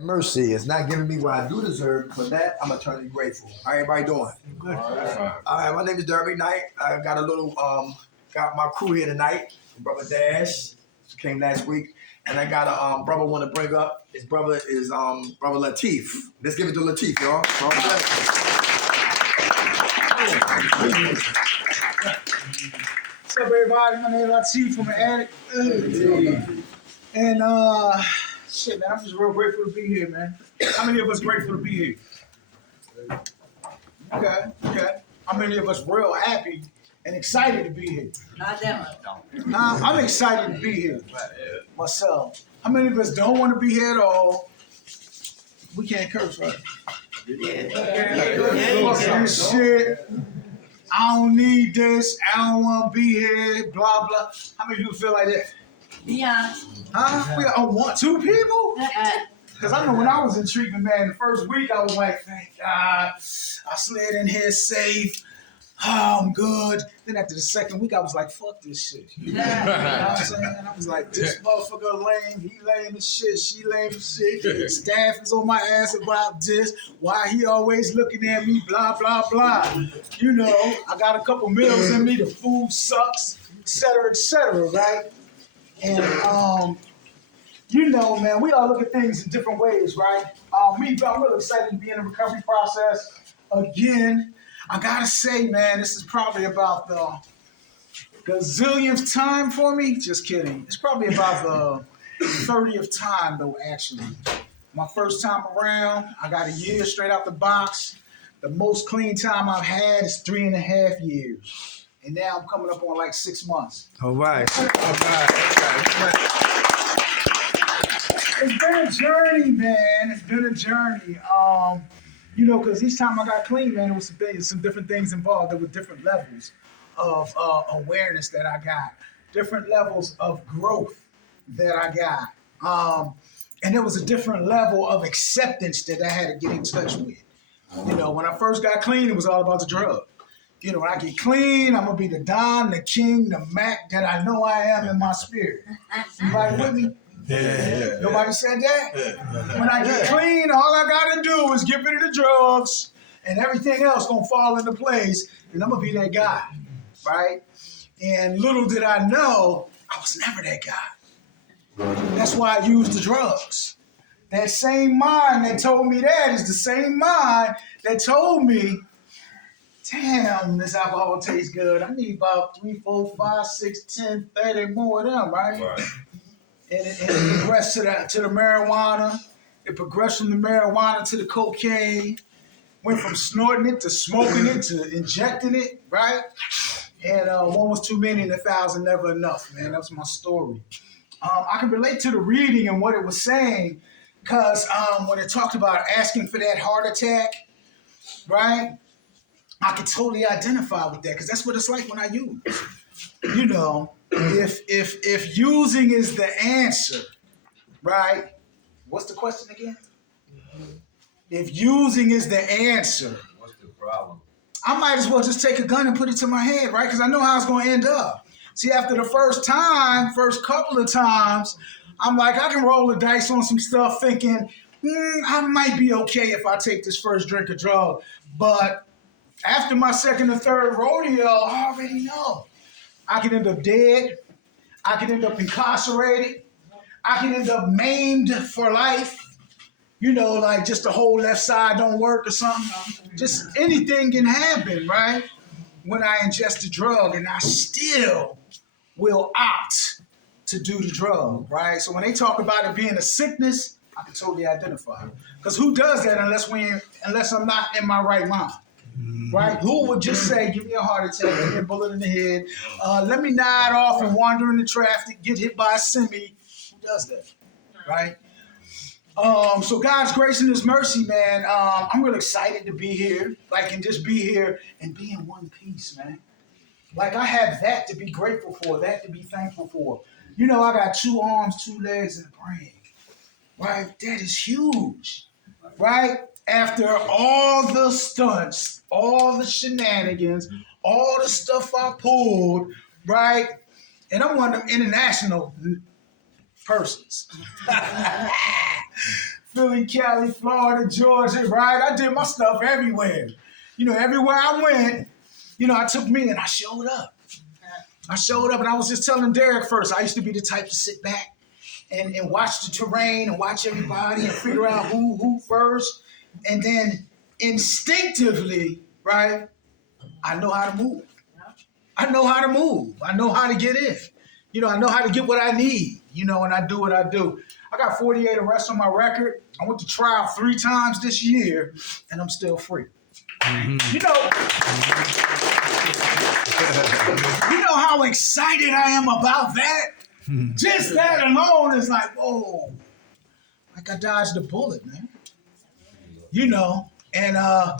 Mercy is not giving me what I do deserve. For that, I'm eternally grateful. How everybody doing? Good. All right, my name is Derby Knight. I got a little got my crew here tonight. Brother Dash came last week, and I got a brother want to bring up. His brother is brother Latif. Let's give it to Latif, y'all. What's up, everybody? My name is Latif from the Attic. And shit, man, I'm just real grateful to be here, man. How many of us grateful to be here? Okay. How many of us real happy and excited to be here? Not that much. I'm excited to be here myself. How many of us don't want to be here at all? We can't curse, right? Fuck this shit. I don't need this. I don't want to be here. Blah blah. How many of you feel like that? Be honest. Huh? We don't want two people? Because I know when I was in treatment, man, the first week I was like, thank God, I slid in here safe. Oh, I'm good. Then after the second week, I was like, fuck this shit. You know what I'm saying? I was like, this motherfucker lame. He lame as shit. She lame as shit. Staff is on my ass about this. Why he always looking at me? Blah, blah, blah. You know, I got a couple meals in me. The food sucks, et cetera, right? And, you know, man, we all look at things in different ways, right? I'm really excited to be in the recovery process again. I gotta say, man, this is probably about the gazillionth time for me. Just kidding. It's probably about the 30th time, though, actually. My first time around, I got a year straight out the box. The most clean time I've had is 3.5 years. And now I'm coming up on like 6 months. All right. It's been a journey, man. It's been a journey. You know, because each time I got clean, man, there was some different things involved. There were different levels of awareness that I got, different levels of growth that I got. And there was a different level of acceptance that I had to get in touch with. You know, when I first got clean, it was all about the drug. You know, when I get clean, I'm going to be the Don, the King, the Mac that I know I am in my spirit. Everybody with me? Yeah. Nobody said that? When I get clean, all I gotta do is get rid of the drugs and everything else gonna fall into place and I'm gonna be that guy, right? And little did I know, I was never that guy. That's why I used the drugs. That same mind that told me that is the same mind that told me, damn, this alcohol tastes good. I need about 3, 4, 5, 6, 10, 30 more of them, right? And it progressed to the marijuana. It progressed from the marijuana to the cocaine. Went from snorting it to smoking it to injecting it, right? And one was too many and 1,000 never enough, man. That was my story. I can relate to the reading and what it was saying because when it talked about asking for that heart attack, right? I could totally identify with that because that's what it's like when I use. You know, if using is the answer, right? What's the question again? If using is the answer, what's the problem? I might as well just take a gun and put it to my head, right? Because I know how it's going to end up. See, after the first couple of times, I'm like, I can roll the dice on some stuff thinking, I might be okay if I take this first drink of drug. But after my second or third rodeo, I already know. I can end up dead. I can end up incarcerated. I can end up maimed for life. You know, like just the whole left side don't work or something. Just anything can happen, right? When I ingest the drug and I still will opt to do the drug, right? So when they talk about it being a sickness, I can totally identify. Because who does that unless I'm not in my right mind? Right? Who would just say, give me a heart attack, give me a bullet in the head, let me nod off and wander into traffic, get hit by a semi. Who does that? Right? So God's grace and His mercy, man, I'm really excited to be here. Like, and just be here and be in one piece, man. Like, I have that to be grateful for, that to be thankful for. You know, I got 2 arms, 2 legs, and a brain. Right? That is huge. Right? After all the stunts, all the shenanigans, all the stuff I pulled, right? And I'm one of them international persons. Philly, Cali, Florida, Georgia, right? I did my stuff everywhere. You know, everywhere I went, you know, I took me and I showed up. I showed up and I was just telling Derek first, I used to be the type to sit back and watch the terrain and watch everybody and figure out who first. And then instinctively, right, I know how to move. I know how to move. I know how to get in. You know, I know how to get what I need, you know, and I do what I do. I got 48 arrests on my record. I went to trial 3 times this year, and I'm still free. You know how excited I am about that? Just that alone is like, whoa, like I dodged a bullet, man. You know, and I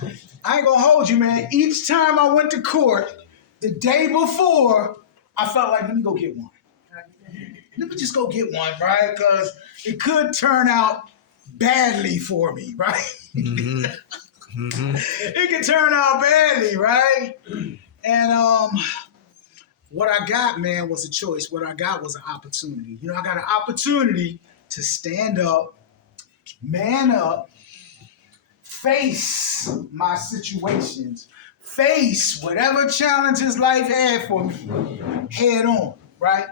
ain't gonna hold you, man. Each time I went to court, the day before, I felt like, let me go get one. Let me just go get one, right? Because it could turn out badly for me, right? It could turn out badly, right? And what I got, man, was a choice. What I got was an opportunity. You know, I got an opportunity to stand up, man up, face my situations, face whatever challenges life had for me, head on, right?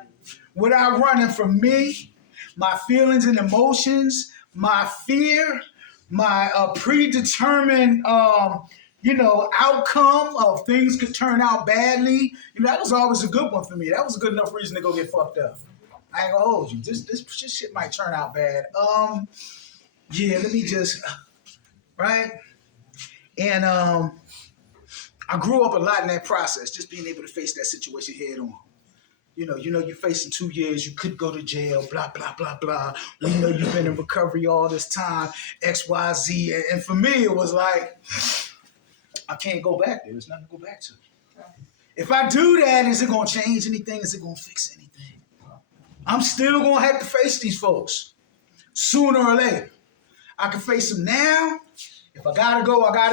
Without running from me, my feelings and emotions, my fear, my predetermined, outcome of things could turn out badly. You know, that was always a good one for me. That was a good enough reason to go get fucked up. I ain't gonna hold you. This shit might turn out bad. Let me just, right? And I grew up a lot in that process, just being able to face that situation head on. You know, you're facing 2 years, you could go to jail, blah, blah, blah, blah. You know, you've been in recovery all this time, X, Y, Z. And for me, it was like, I can't go back there. There's nothing to go back to. If I do that, is it going to change anything? Is it going to fix anything? I'm still going to have to face these folks sooner or later. I can face them now. If I got to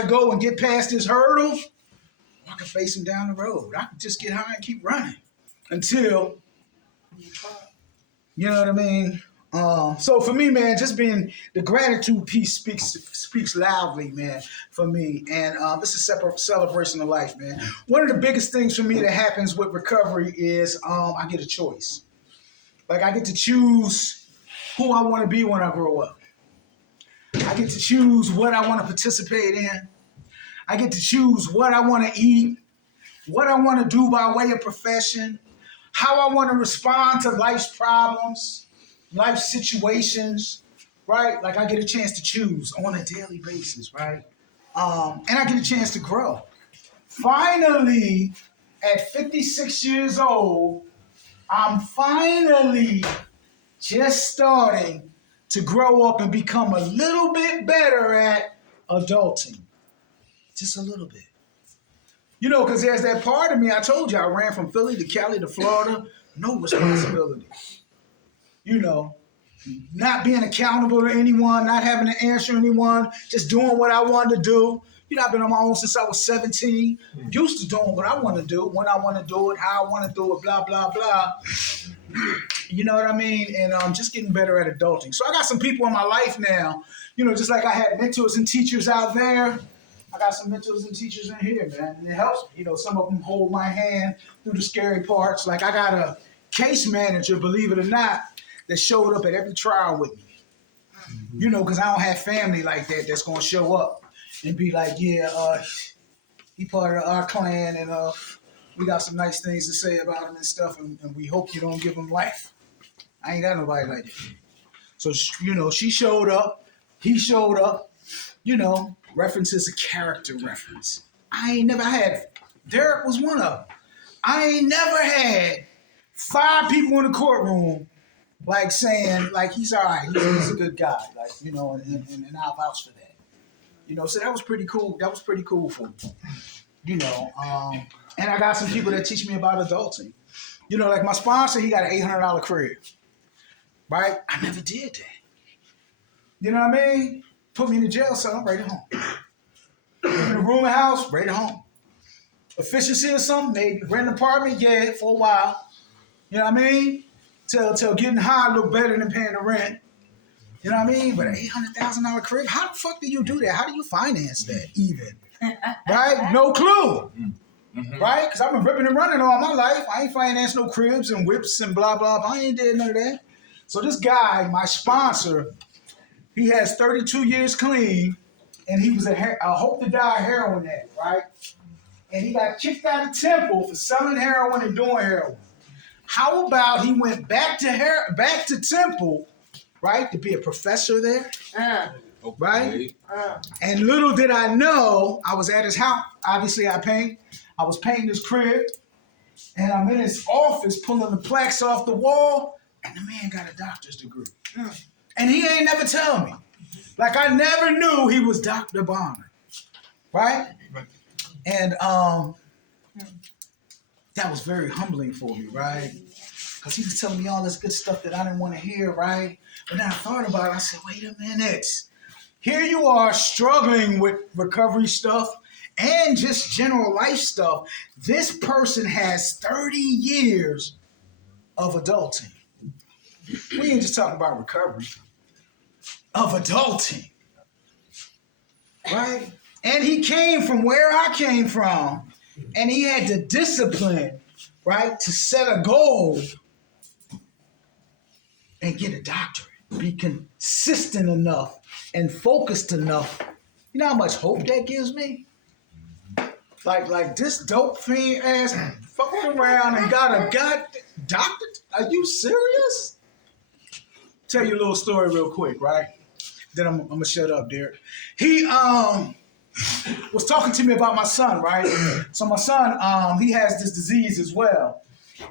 go and get past this hurdle. I can face them down the road. I can just get high and keep running. Until, you know what I mean? So for me, man, just being the gratitude piece speaks loudly, man, for me. And it's a separate celebration of life, man. One of the biggest things for me that happens with recovery is I get a choice. Like I get to choose who I want to be when I grow up. I get to choose what I want to participate in. I get to choose what I want to eat, what I want to do by way of profession, how I want to respond to life's problems, life situations, right? Like I get a chance to choose on a daily basis, right? And I get a chance to grow. Finally, at 56 years old, I'm finally just starting to grow up and become a little bit better at adulting. Just a little bit. You know, because there's that part of me, I told you, I ran from Philly to Cali to Florida, no responsibility. You know, not being accountable to anyone, not having to answer anyone, just doing what I wanted to do. You know, I've been on my own since I was 17, used to doing what I want to do, when I want to do it, how I want to do it, blah, blah, blah. You know what I mean? And just getting better at adulting. So I got some people in my life now, you know, just like I had mentors and teachers out there, I got some mentors and teachers in here, man, and it helps me. You know, some of them hold my hand through the scary parts. Like I got a case manager, believe it or not, that showed up at every trial with me. You know, because I don't have family like that that's going to show up and be like, yeah, he part of our clan and we got some nice things to say about him and stuff, and we hope you don't give him life. I ain't got nobody like that. So, you know, she showed up, he showed up, you know, reference is a character reference. I ain't never had, Derek was one of them. I ain't never had 5 people in the courtroom like saying, like, he's all right, he's a good guy, like, you know, and I'll vouch for that. You know, so that was pretty cool. That was pretty cool for me. You know, and I got some people that teach me about adulting. You know, like my sponsor, he got an $800 crib, right? I never did that. You know what I mean? Put me in the jail cell, right at home. Put me in a room and house, right at home. Efficiency or something, maybe. Rent an apartment, yeah, for a while. You know what I mean? Till getting high look better than paying the rent. You know what I mean? But an $800,000 crib, how the fuck do you do that? How do you finance that even? Right? No clue. Right? Because I've been ripping and running all my life. I ain't financed no cribs and whips and blah, blah, blah. I ain't did none of that. So this guy, my sponsor, he has 32 years clean, and he was a hope to die heroin addict, right? And he got kicked out of Temple for selling heroin and doing heroin. How about he went back to Temple, right, to be a professor there, right? And little did I know, I was at his house. Obviously, I was painting his crib, and I'm in his office pulling the plaques off the wall, and the man got a doctor's degree. And he ain't never tell me. Like, I never knew he was Dr. Bonner, right? And that was very humbling for me, right? Because he was telling me all this good stuff that I didn't want to hear, right? But then I thought about it. I said, wait a minute. Here you are struggling with recovery stuff and just general life stuff. This person has 30 years of adulting. We ain't just talking about recovery. Of adulting. Right? And he came from where I came from. And he had the discipline, right, to set a goal and get a doctorate. Be consistent enough and focused enough. You know how much hope that gives me? Like this dope fiend ass fucking around and got a doctor? Are you serious? Tell you a little story real quick, right? Then I'm gonna shut up, Derek. He was talking to me about my son, right? So my son, he has this disease as well.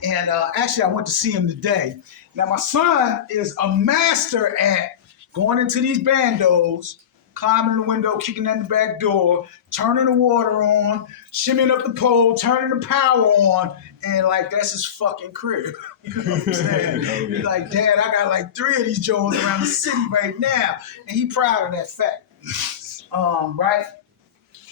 And actually, I went to see him today. Now, my son is a master at going into these bandos, climbing the window, kicking in the back door, turning the water on, shimmying up the pole, turning the power on, and like that's his fucking crib. You know what I'm saying? He's like, Dad, I got like 3 of these Joes around the city right now, and he proud of that fact. Right?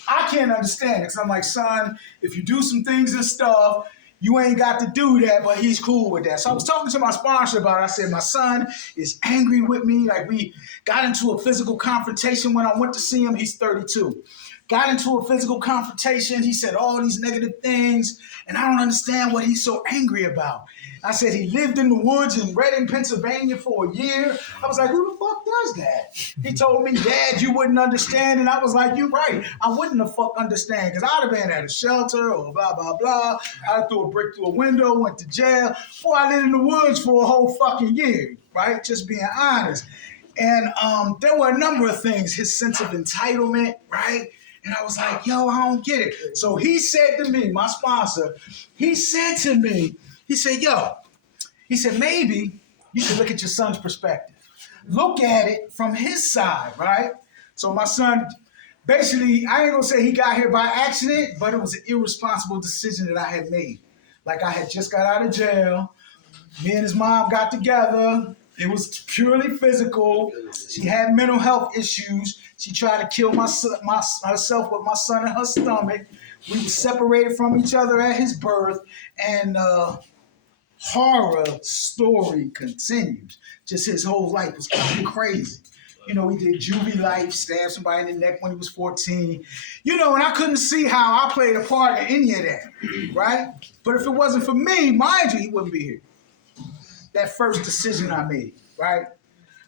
I can't understand it because I'm like, son, if you do some things and stuff, you ain't got to do that, but he's cool with that. So I was talking to my sponsor about it. I said, my son is angry with me. Like, we got into a physical confrontation when I went to see him. He's 32. Got into a physical confrontation. He said all these negative things, and I don't understand what he's so angry about. I said he lived in the woods in Reading, Pennsylvania for a year. I was like, who the fuck does that? He told me, Dad, you wouldn't understand. And I was like, you're right. I wouldn't have fuck understand because I'd have been at a shelter or blah, blah, blah. I threw a brick through a window, went to jail. Boy, I lived in the woods for a whole fucking year, right? Just being honest. And there were a number of things. His sense of entitlement, right? And I was like, yo, I don't get it. So he said to me, my sponsor, he said, maybe you should look at your son's perspective. Look at it from his side, right? So my son, basically, I ain't gonna say he got here by accident, but it was an irresponsible decision that I had made. Like, I had just got out of jail. Me and his mom got together. It was purely physical. She had mental health issues. She tried to kill herself with my son in her stomach. We were separated from each other at his birth, and horror story continues. Just his whole life was kind of crazy. You know, he did juvie life, stabbed somebody in the neck when he was 14. You know, and I couldn't see how I played a part in any of that, right? But if it wasn't for me, mind you, he wouldn't be here. That first decision I made, right?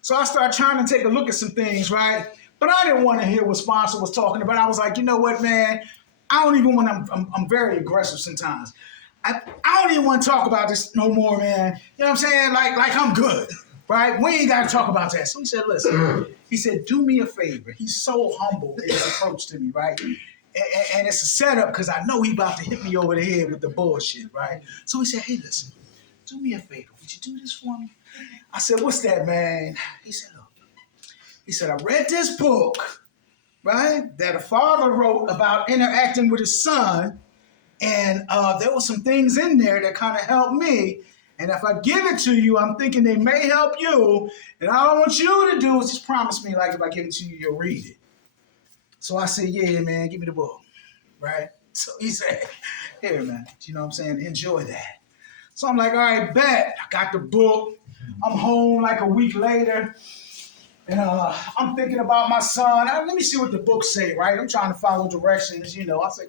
So I started trying to take a look at some things, right? But I didn't want to hear what sponsor was talking about. I was like, you know what, man? I don't even want to, I'm very aggressive sometimes. I don't even want to talk about this no more, man. You know what I'm saying? Like I'm good, right? We ain't got to talk about that. So he said, listen, he said, do me a favor. He's so humble in his approach to me, right? And it's a setup because I know he about to hit me over the head with the bullshit, right? So he said, hey, listen, do me a favor. Would you do this for me? I said, what's that, man? He said, look. He said, I read this book, right, that a father wrote about interacting with his son, and there were some things in there that kind of helped me, and if I give it to you, I'm thinking they may help you, and all I want you to do is just promise me, like, if I give it to you, you'll read it. So I said, yeah, man, give me the book, right? So he said, here, man, you know what I'm saying, enjoy that. So I'm like, all right, bet. I got the book. I'm home like a week later. And I'm thinking about my son. Let me see what the book say, right? I'm trying to follow directions, you know. I say,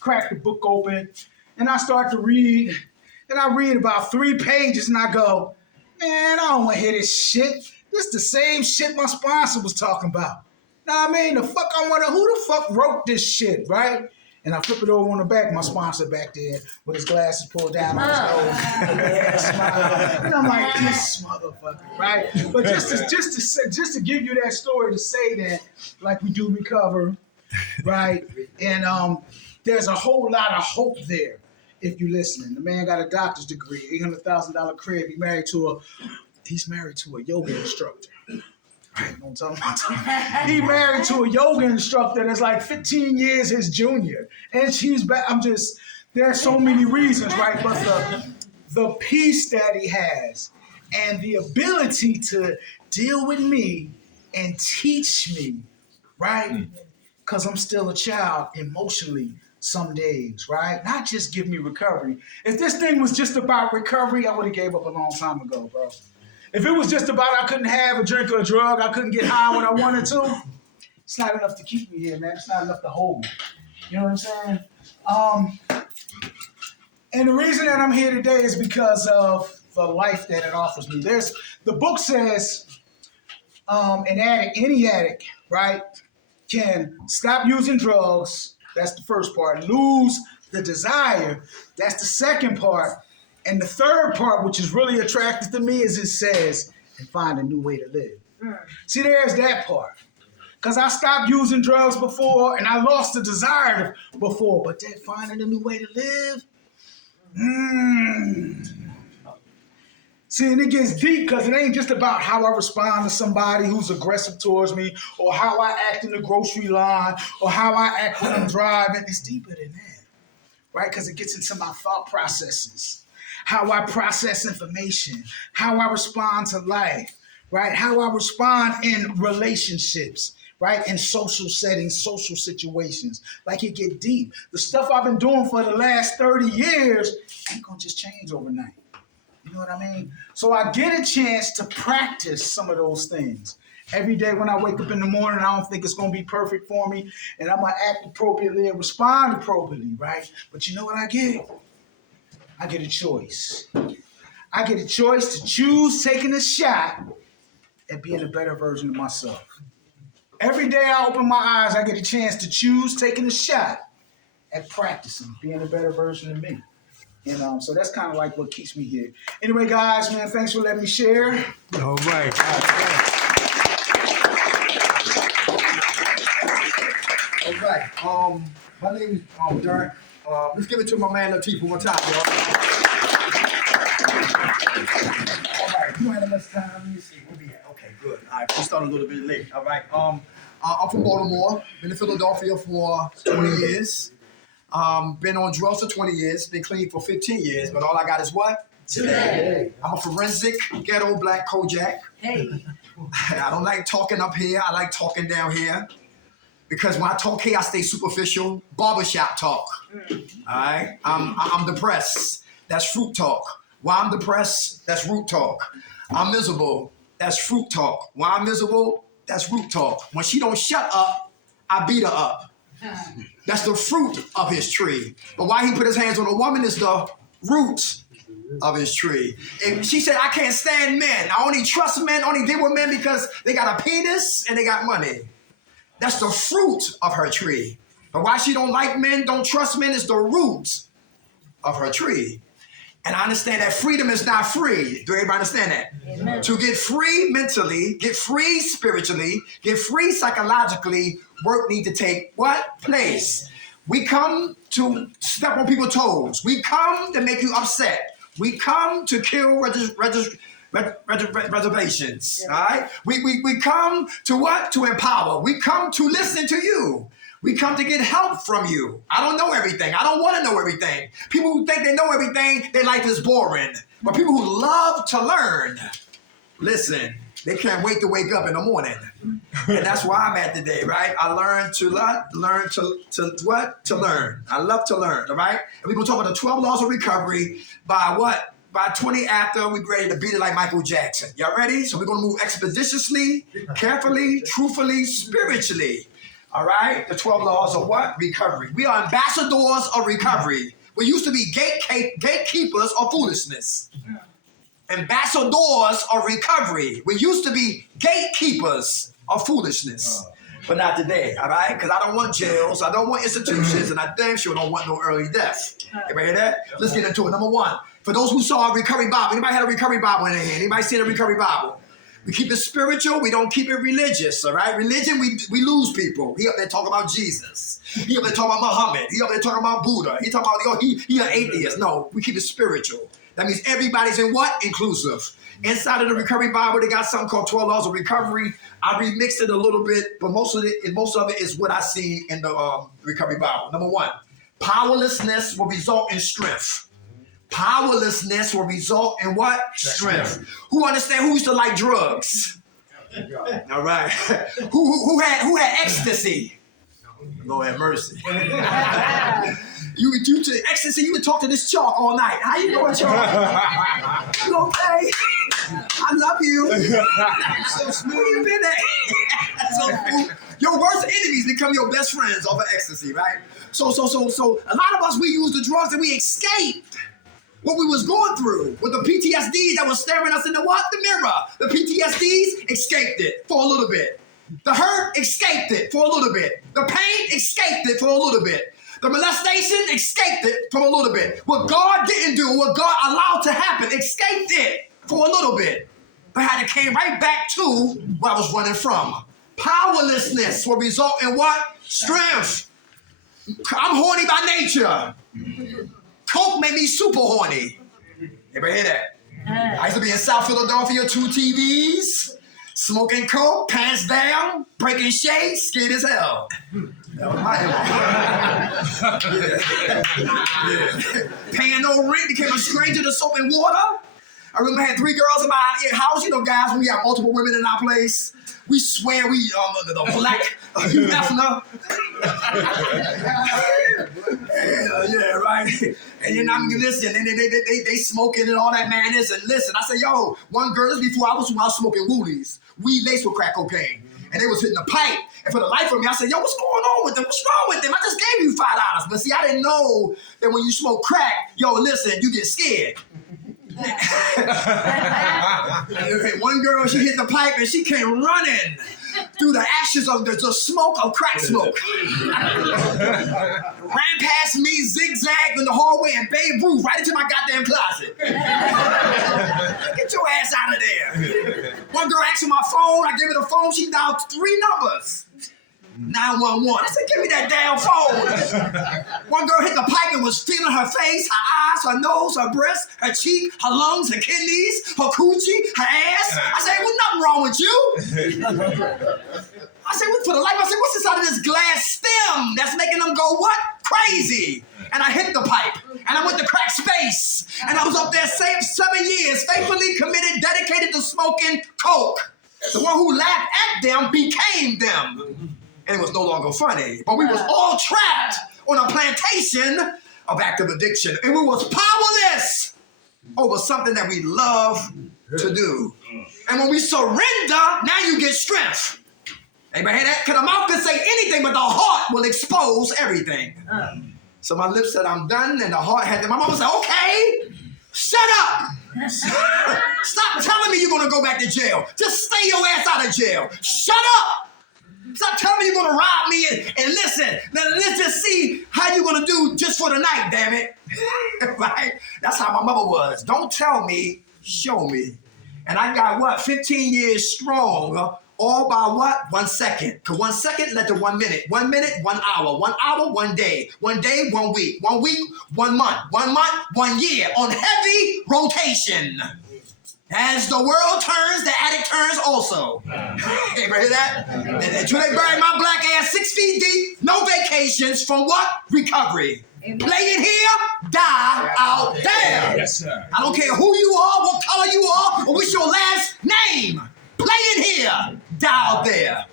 crack the book open, and I start to read. And I read about 3 pages, and I go, man, I don't want to hear this shit. This the same shit my sponsor was talking about. Now, I mean, who the fuck wrote this shit, right? And I flip it over on the back, my sponsor back there with his glasses pulled down on his nose, and I'm like, this motherfucker, right? But just to give you that story to say that, like we do recover, right? And there's a whole lot of hope there if you're listening. The man got a doctor's degree, $800,000 crib. He's married to a yoga instructor. Right, don't tell him. He married to a yoga instructor that's like 15 years his junior, and she's back. There's so many reasons, right? But the peace that he has, and the ability to deal with me and teach me, right? Because I'm still a child emotionally some days, right? Not just give me recovery. If this thing was just about recovery, I would have gave up a long time ago, bro. If it was just about I couldn't have a drink or a drug, I couldn't get high when I wanted to, it's not enough to keep me here, man. It's not enough to hold me. You know what I'm saying? And the reason that I'm here today is because of the life that it offers me. The book says any addict, right, can stop using drugs. That's the first part. Lose the desire. That's the second part. And the third part, which is really attractive to me, is it says, and find a new way to live. See, there's that part. Because I stopped using drugs before, and I lost the desire before, but that finding a new way to live, See, and it gets deep because it ain't just about how I respond to somebody who's aggressive towards me, or how I act in the grocery line, or how I act when I'm driving. It's deeper than that, right? Because it gets into my thought processes. How I process information, how I respond to life, right? How I respond in relationships, right? In social settings, social situations. Like it get deep. The stuff I've been doing for the last 30 years ain't gonna just change overnight. You know what I mean? So I get a chance to practice some of those things. Every day when I wake up in the morning, I don't think it's gonna be perfect for me, and I'm gonna act appropriately and respond appropriately, right? But you know what I get? I get a choice. I get a choice to choose taking a shot at being a better version of myself. Every day I open my eyes, I get a chance to choose taking a shot at practicing being a better version of me. And so that's kind of like what keeps me here. Anyway, guys, man, thanks for letting me share. All right. All right. My name is Derek. Let's give it to my man Latif one time, y'all. All right, you don't have much time. Let me see. Where we at? Okay, good. All right, we started a little bit late. All right. I'm from Baltimore. Been in Philadelphia for 20 years. Been on drugs for 20 years. Been clean for 15 years. But all I got is what? Today. I'm a forensic ghetto black Kojak. Hey. I don't like talking up here. I like talking down here. Because when I talk here, I stay superficial. Barbershop talk. All right? I'm depressed. That's fruit talk. Why I'm depressed? That's root talk. I'm miserable. That's fruit talk. Why I'm miserable? That's root talk. When she don't shut up, I beat her up. That's the fruit of his tree. But why he put his hands on a woman is the roots of his tree. And she said, I can't stand men. I only trust men, only deal with men because they got a penis and they got money. That's the fruit of her tree. But why she don't like men, don't trust men, is the roots of her tree. And I understand that freedom is not free. Do everybody understand that? Amen. To get free mentally, get free spiritually, get free psychologically, work need to take what? Place. We come to step on people's toes. We come to make you upset. We come to kill reservations, all right? We come to what? To empower. We come to listen to you. We come to get help from you. I don't know everything. I don't want to know everything. People who think they know everything, their life is boring. But people who love to learn, listen, they can't wait to wake up in the morning. And that's where I'm at today, right? I learn to learn to what? To learn. I love to learn, all right? And we're going to talk about the 12 laws of recovery by what? by 20 after, we ready to beat it like Michael Jackson. Y'all ready? So we're going to move expeditiously, carefully, truthfully, spiritually. All right? The 12 laws of what? Recovery. We are ambassadors of recovery. We used to be gatekeepers of foolishness. Ambassadors of recovery. We used to be gatekeepers of foolishness. But not today, all right? Because I don't want jails, I don't want institutions, and I damn sure don't want no early death. Everybody hear that? Let's get into it. Number one, for those who saw a recovery Bible, anybody had a recovery Bible in their hand? Anybody seen a recovery Bible? We keep it spiritual, we don't keep it religious, all right? Religion, we lose people. He up there talking about Jesus. He up there talking about Muhammad. He up there talking about Buddha. He talking about, he an atheist. No, we keep it spiritual. That means everybody's in what? Inclusive. Inside of the Recovery Bible, they got something called 12 Laws of Recovery. I remixed it a little bit, but most of it is what I see in the Recovery Bible. Number one, powerlessness will result in strength. Powerlessness will result in what? Strength. Who understand? Who used to like drugs? All right. Who had ecstasy? Lord have mercy. You to ecstasy, you would talk to this chalk all night. How you doing, chalk? You okay? I love you. So smooth. Where you been at? So smooth. Your worst enemies become your best friends over ecstasy, right? So a lot of us, we use the drugs and we escaped what we was going through with the PTSDs that was staring us in the what? The mirror. The PTSDs escaped it for a little bit. The hurt escaped it for a little bit. The pain escaped it for a little bit. The molestation escaped it for a little bit. What God didn't do, what God allowed to happen, escaped it for a little bit. But had it came right back to where I was running from. Powerlessness will result in what? Strength. I'm horny by nature. Coke made me super horny. Everybody hear that? I used to be in South Philadelphia, 2 TVs, smoking coke, pants down, breaking shades, scared as hell. That was my yeah. Paying no rent, became a stranger to soap and water. I remember I had 3 girls in my house. You know, guys, when we got multiple women in our place, we swear we the black Hefner. Yeah, right. And you know, listen, and they smoking and all that madness. And listen, I said, yo, one girl, this before I was smoking woolies, weed laced with crack cocaine. And they was hitting the pipe. And for the life of me, I said, yo, what's going on with them? What's wrong with them? I just gave you $5. But see, I didn't know that when you smoke crack, yo, listen, you get scared. One girl, she hit the pipe and she came running through the ashes of the smoke of crack smoke. Ran past me, zigzagged in the hallway, and Babe Ruth right into my goddamn closet. Get your ass out of there. One girl asked for my phone. I gave her the phone. She dialed 3 numbers. 911. I said, give me that damn phone. One girl hit the pipe and was feeling her face, her eyes, her nose, her breast, her cheek, her lungs, her kidneys, her coochie, her ass. I said, well, nothing wrong with you. I said, for the life, I said, what's inside of this glass stem that's making them go what? Crazy. And I hit the pipe. And I went to crack space. And I was up there 7 years, faithfully committed, dedicated to smoking coke. The one who laughed at them became them. And it was no longer funny. But we was all trapped on a plantation of active addiction. And we was powerless over something that we love to do. And when we surrender, now you get strength. Anybody hear that? Because the mouth can say anything, but the heart will expose everything. So my lips said, I'm done, and the heart had to. My mama said, okay, shut up. Stop telling me you're going to go back to jail. Just stay your ass out of jail. Shut up. Stop telling me you're going to rob me and listen. Now, let's just see how you're going to do just for the night, damn it. Right? That's how my mother was. Don't tell me, show me. And I got what? 15 years strong, all by what? 1 second. Because 1 second led to 1 minute. 1 minute, 1 hour. 1 hour, 1 day. 1 day, 1 week. 1 week, 1 month. 1 month, 1 year. On heavy rotation. As the world turns, the addict turns also. Hey, hear that? Until they bury my black ass 6 feet deep, no vacations from what? Recovery. Play it here, die out there. Yes, sir. I don't care who you are, what color you are, or what's your last name. Play it here, die out there.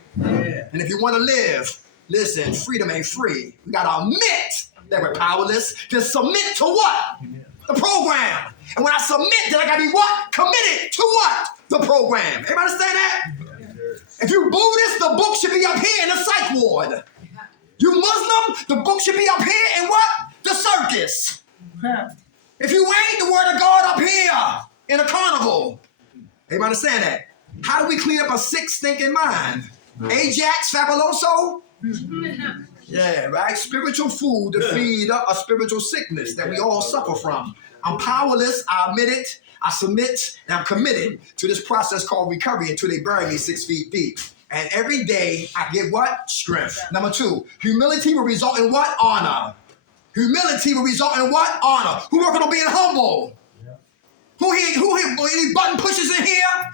And if you want to live, listen, freedom ain't free. We got to admit that we're powerless. Just submit to what? The program. And when I submit, then I gotta be what? Committed to what? The program. Everybody understand that? If you Buddhist, the book should be up here in the psych ward. You Muslim, the book should be up here in what? The circus. If you ain't, the word of God up here in a carnival. Everybody understand that? How do we clean up a sick, stinking mind? Ajax, fabuloso? Yeah, right? Spiritual food to feed up a spiritual sickness that we all suffer from. I'm powerless, I admit it, I submit, and I'm committed to this process called recovery until they bury me 6 feet deep. And every day I get what? Strength. Number 2, humility will result in what? Honor. Humility will result in what? Honor. Who working on being humble? Who here, any button pushers in here?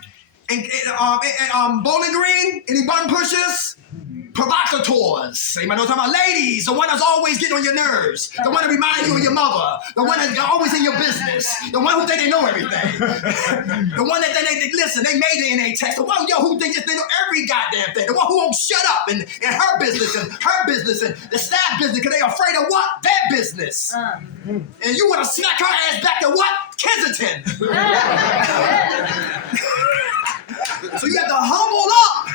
And Bowling Green, any button pushers? Provocateurs. Anybody know what I'm talking about? Ladies, the one that's always getting on your nerves. The one that reminds you of your mother. The one that's always in your business. The one who think they know everything. The one that they listen, they made it in a text. The one who think they know every goddamn thing. The one who won't shut up in her business and the staff business because they afraid of what? Their business. And you want to smack her ass back to what? Kensington. So you have to humble up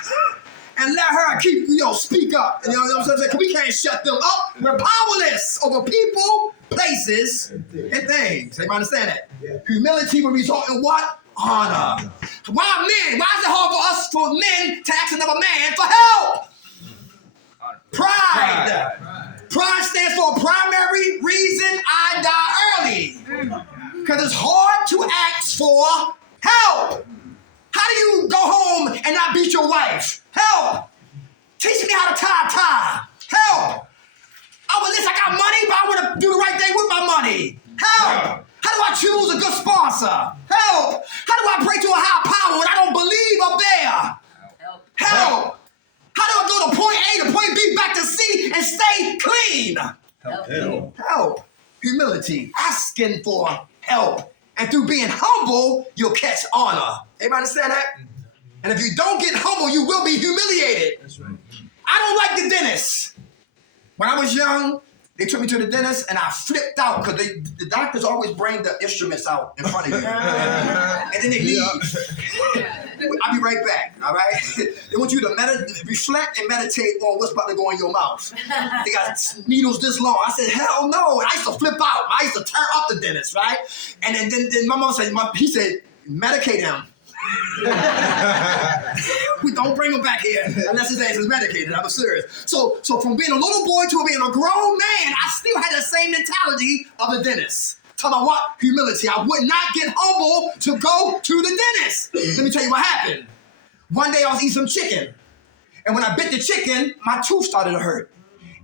and let her keep, speak up. You know what I'm saying? Because we can't shut them up. We're powerless over people, places, and things. Everybody understand that? Yeah. Humility will result in what? Honor. Why men? Why is it hard for men to ask another man for help? Pride. Pride stands for primary reason I die early. Because it's hard to ask for help. How do you go home and not beat your wife? Help! Teach me how to tie. Help! Oh, well, listen, I got money, but I want to do the right thing with my money. Help! How do I choose a good sponsor? Help! How do I pray to a higher power when I don't believe up there? Help! How do I go to point A to point B back to C and stay clean? Help! Humility, asking for help. And through being humble, you'll catch honor. Everybody understand that? And if you don't get humble, you will be humiliated. That's right. I don't like the dentist. When I was young, they took me to the dentist and I flipped out because the doctors always bring the instruments out in front of you. And then they leave. I'll be right back, all right? They want you to reflect and meditate on what's about to go in your mouth. They got needles this long. I said, hell no. And I used to flip out. I used to tear up the dentist, right? And then my mom said, he said, medicate him. We don't bring him back here unless his ass is medicated. I'm serious. So from being a little boy to being a grown man, I still had the same mentality of the dentist. Talking about what? Humility. I would not get humble to go to the dentist. Let me tell you what happened. One day I was eating some chicken. And when I bit the chicken, my tooth started to hurt.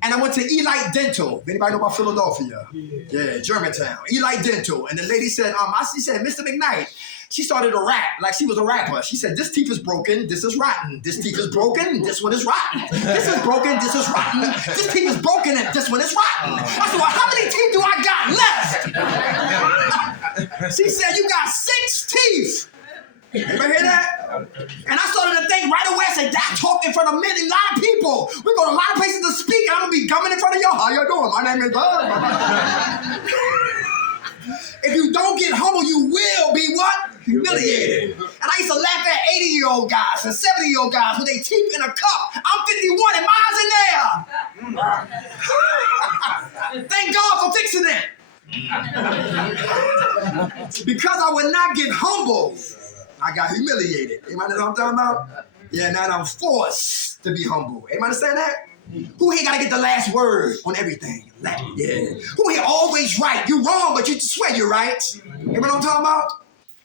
And I went to Eli Dental. Anybody know about Philadelphia? Yeah, Germantown. Eli Dental. And the lady said, she said, Mr. McKnight. She started to rap like she was a rapper. She said, this teeth is broken, this is rotten. This teeth is broken, this one is rotten. This is broken, this is rotten. This teeth is broken and this one is rotten. I said, well, how many teeth do I got left? She said, you got 6 teeth. Anybody hear that? And I started to think right away, I said, I talk in front of a lot of people. We go to a lot of places to speak, and I'm going to be coming in front of y'all. How y'all doing? My name is Doug. If you don't get humble, you will be what? Humiliated. And I used to laugh at 80-year-old guys and 70-year-old guys with their teeth in a cup. I'm 51 and mine's in there. Thank God for fixing it. Because I would not get humble, I got humiliated. Anybody know what I'm talking about? Yeah, now I'm forced to be humble. Anybody understand that? Who here gotta get the last word on everything? Yeah. Who here always right? You wrong, but you swear you're right. You know what I'm talking about?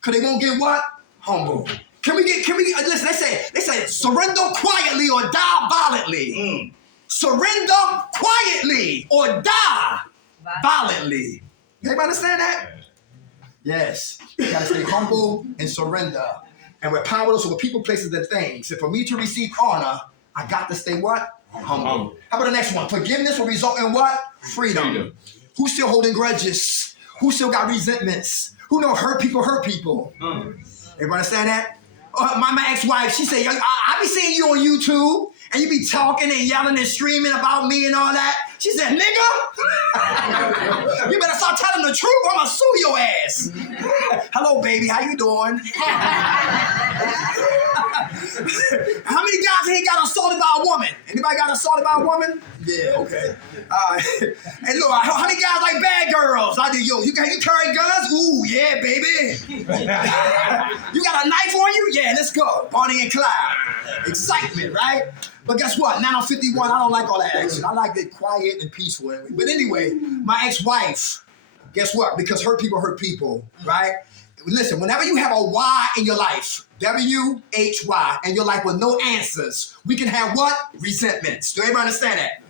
Cause they won't get what? Humble. Can we listen, they say surrender quietly or die violently. Surrender quietly or die violently. Anybody understand that? Yes. You gotta stay humble and surrender. And we're powerless over people, places, and things. And for me to receive honor, I got to stay what? Humble. How about the next one? Forgiveness will result in what? Freedom. Who's still holding grudges? Who still got resentments? Who know hurt people? Everybody understand that? My ex-wife, she said, I be seeing you on YouTube, and you be talking and yelling and screaming about me and all that. She said, nigga, you better start telling the truth or I'm gonna sue your ass. Hello, baby, how you doing? How many guys here got assaulted by a woman? Anybody got assaulted by a woman? Yeah, okay. Hey, look, how many guys like bad girls? I did. Yo, you carry guns? Ooh, yeah, baby. You got a knife on you? Yeah, let's go. Bonnie and Clyde. Excitement, right? But guess what? Now I'm 51. I don't like all that action. I like it quiet and peaceful. But anyway, my ex-wife, guess what? Because hurt people, right? Listen, whenever you have a why in your life, W-H-Y, in your life with no answers, we can have what? Resentments. Do everybody understand that?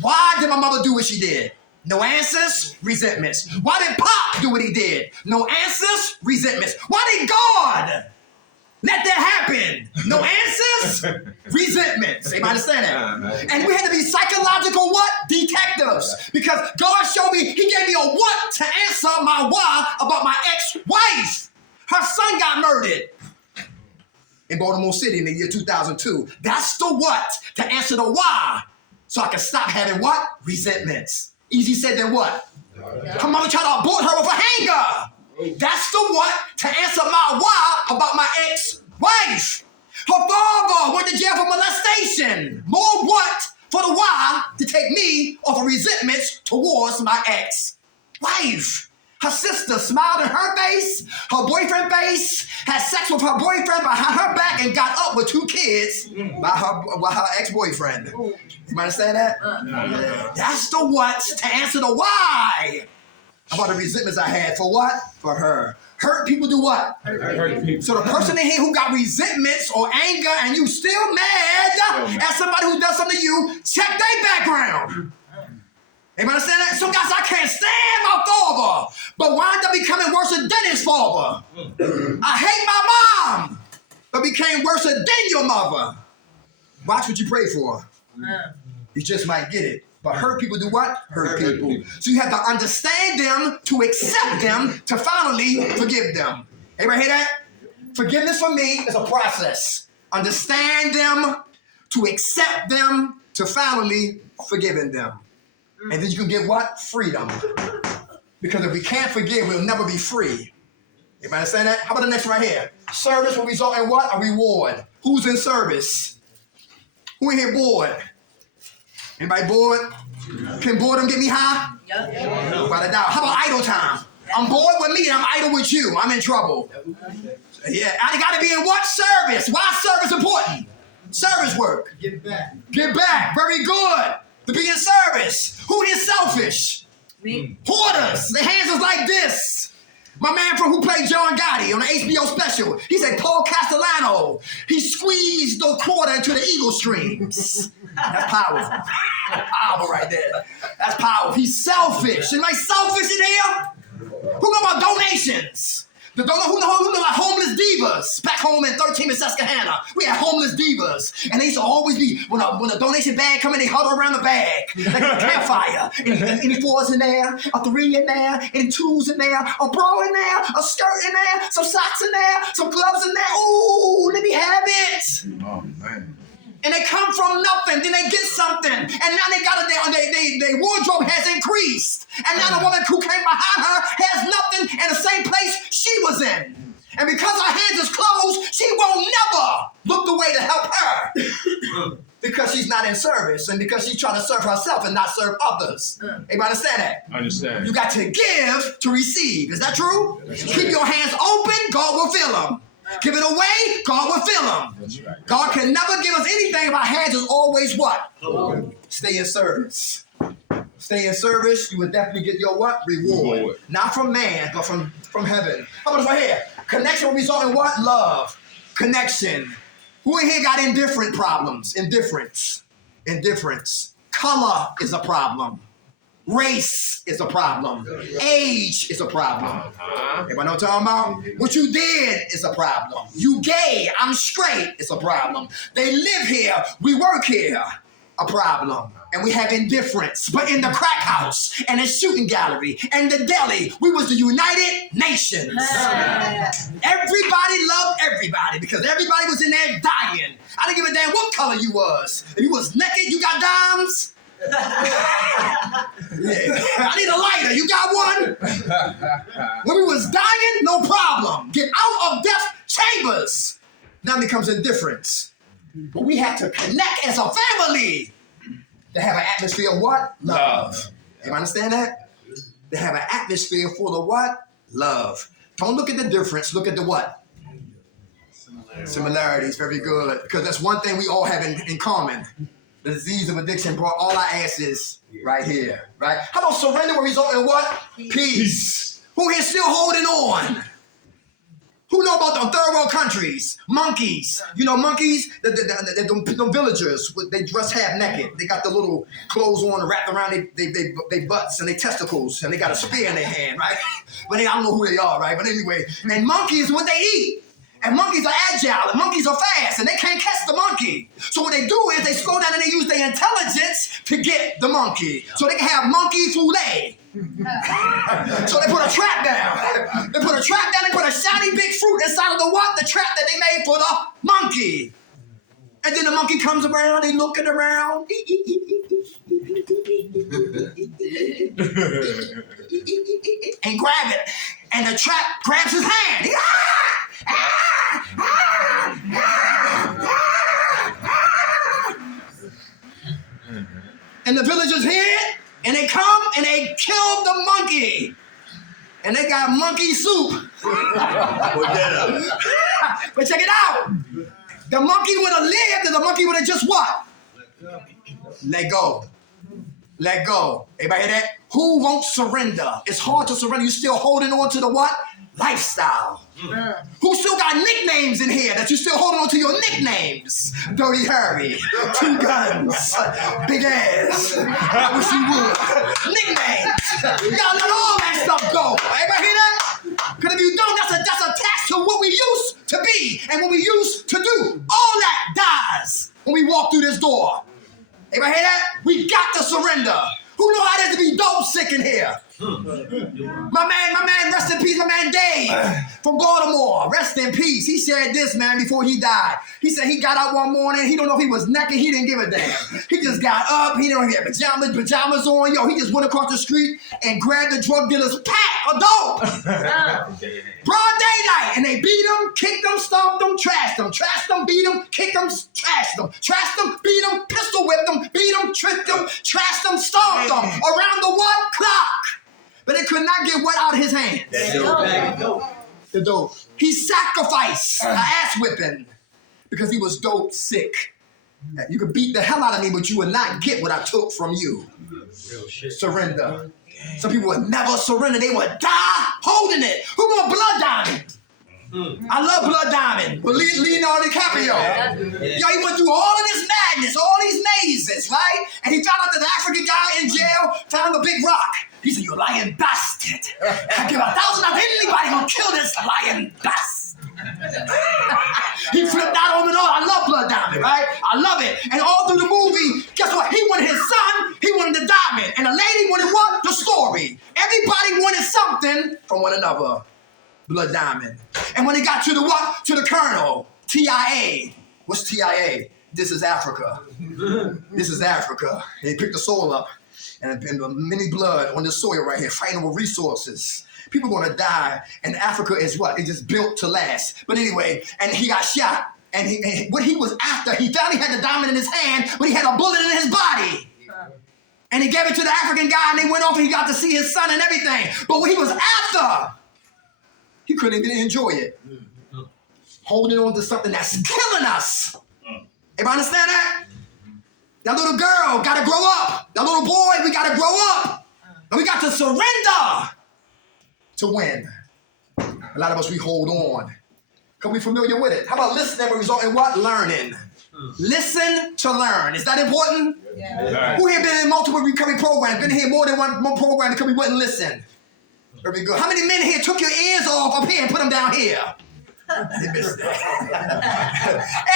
Why did my mother do what she did? No answers, resentments. Why did Pop do what he did? No answers, resentments. Why did God let that happen? No answers, resentments. Everybody understand that? And we had to be psychological what? Detectives. Because God showed me, he gave me a what to answer my why about my ex-wife. Her son got murdered in Baltimore City in the year 2002. That's the what to answer the why. So I can stop having what? Resentments. Easy said than what? Her mother tried to abort her with a hanger. That's the what to answer my why about my ex-wife. Her father went to jail for molestation. More what for the why to take me off of resentments towards my ex-wife. Her sister smiled in her face, her boyfriend face, had sex with her boyfriend behind her back and got up with 2 kids by her ex-boyfriend. You understand that? That's the what to answer the why about the resentments I had for what? For her. Hurt people do what? Hurt people. So the person in here who got resentments or anger and you still mad at somebody who does something to you, check their background. Anybody understand that? Some guys, I can't stand my father, but wind up becoming worse than his father. I hate my mom, but became worse than your mother. Watch what you pray for. You just might get it. But hurt people do what? Hurt people. So you have to understand them, to accept them, to finally forgive them. Everybody hear that? Forgiveness for me is a process. Understand them, to accept them, to finally forgiving them. And then you can get what? Freedom. Because if we can't forgive, we'll never be free. Everybody understand that? How about the next one right here? Service will result in what? A reward. Who's in service? Who in here bored? Anybody bored? Can boredom get me high? Yep. Without a doubt. How about idle time? I'm bored with me and I'm idle with you. I'm in trouble. Yeah, I got to be in what? Service. Why is service important? Service work. Give back. Give back. Very good. To be in service. Who is selfish? Me. Hoarders. Their hands is like this. My man from who played John Gotti on the HBO special, he said Paul Castellano. He squeezed the quarter into the eagle streams. That's powerful. Powerful right there. That's powerful. He's selfish. Anybody selfish in here? Who know about donations? Who know about homeless divas? Back home in 13 in Susquehanna, we had homeless divas. And they used to always be, when a donation bag come in, they huddle around the bag. Like a campfire. Any 4s in there, a 3 in there, any 2s in there, a bra in there, a skirt in there, some socks in there, some gloves in there. Ooh, let me have it. Oh, man. And they come from nothing, then they get something. And now they got their wardrobe has increased. And now the woman who came behind her has nothing in the same place she was in. And because her hands is closed, she won't never look the way to help her. Because she's not in service and because she's trying to serve herself and not serve others. Everybody understand that? I understand. You got to give to receive. Is that true? Keep your hands open, God will fill them. Give it away, God will fill them. That's right. God can never give us anything if our hands is always what? Stay in service. Stay in service, you will definitely get your what? Reward. Not from man, but from heaven. How about this right here? Connection will result in what? Love. Connection. Who in here got indifferent problems? Indifference. Color is a problem. Race is a problem. Age is a problem. Everybody know what I'm talking about? What you did is a problem. You gay, I'm straight, it's a problem. They live here, we work here, a problem. And we have indifference. But in the crack house, and the shooting gallery, and the deli, we was the United Nations. Everybody loved everybody because everybody was in there dying. I didn't give a damn what color you was. If you was naked, you got dimes. Yeah. I need a lighter. You got one? When we was dying, no problem. Get out of death chambers. Now becomes indifference. But we have to connect as a family to have an atmosphere of what? Love. You understand that? To have an atmosphere full of what? Love. Don't look at the difference. Look at the what? Similarities. Very good. Because that's one thing we all have in common. The disease of addiction brought all our asses right here. Right? How about surrender will result in what? Peace. Who here still holding on? Who know about the third world countries? Monkeys. You know monkeys? The villagers, they dress half naked. They got the little clothes on wrapped around they butts and their testicles, and they got a spear in their hand, right? But I don't know who they are, right? But anyway, and monkeys, what they eat. And monkeys are agile, and monkeys are fast, and they can't catch the monkey. So what they do is they slow down and they use their intelligence to get the monkey. So they can have monkey foulet. So they put a trap down. They put a trap down, they put a shiny big fruit inside of the what? The trap that they made for the monkey. And then the monkey comes around, he looking around. And grab it. And the trap grabs his hand. And the villagers hear it, and they come and they kill the monkey. And they got monkey soup. But check it out. The monkey would have lived, and the monkey would have just what? Let go. Let go. Everybody hear that? Who won't surrender? It's hard to surrender. You're still holding on to the what? Lifestyle. Who still got nicknames in here that you're still holding on to your nicknames? Dirty Harry, Two Guns, Big Ass, I wish you would. Nicknames. You gotta let all that stuff go. Everybody hear that? Because if you don't, that's attached to what we used to be and what we used to do. All that dies when we walk through this door. Everybody hear that? We got to surrender. Who know how it is to be dope sick in here? My man, rest in peace, my man Dave from Baltimore. Rest in peace. He said this, man, before he died. He said he got out one morning. He don't know if he was naked. He didn't give a damn. He just got up. He didn't have pajamas on. Yo, he just went across the street and grabbed the drug dealer's pack of dope. Broad daylight. And they beat him, kicked him, stomped him, trashed him, beat him, kicked him, trashed him, beat him, pistol whipped him, beat him, tricked him, trashed him, stomped him around the what? Clock. But it could not get what out of his hands? The dope. He sacrificed an ass whipping because he was dope sick. You could beat the hell out of me, but you would not get what I took from you. Surrender. Some people would never surrender. They would die holding it. Who want Blood Diamond? I love Blood Diamond, but Leonardo DiCaprio. Yo, he went through all of this madness, all these mazes, right? And he found out that the African guy in jail found a big rock. He said, "You lying bastard. I give $1,000 of anybody who kill this lying bastard." He flipped out on it all. I love Blood Diamond, right? I love it. And all through the movie, guess what? He wanted his son, he wanted the diamond. And the lady wanted what? The story. Everybody wanted something from one another. Blood Diamond. And when he got to the what? To the Colonel. TIA. What's TIA? This is Africa. This is Africa. He picked the soil up. And many blood on the soil right here, fighting over resources. People are gonna die, and Africa is what? It's just built to last. But anyway, and he got shot, and what he was after, he thought he had the diamond in his hand, but he had a bullet in his body. And he gave it to the African guy, and they went off, and he got to see his son and everything. But what he was after, he couldn't even enjoy it. Holding on to something that's killing us. Everybody understand that? That little girl got to grow up. That little boy, we got to grow up. And we got to surrender to win. A lot of us, we hold on because we're familiar with it. How about listening will result in what? Learning. Listen to learn. Is that important? Yeah. Who here been in multiple recovery programs? Been here more than one program because we wouldn't listen? Very good. How many men here took your ears off up here and put them down here? Hey,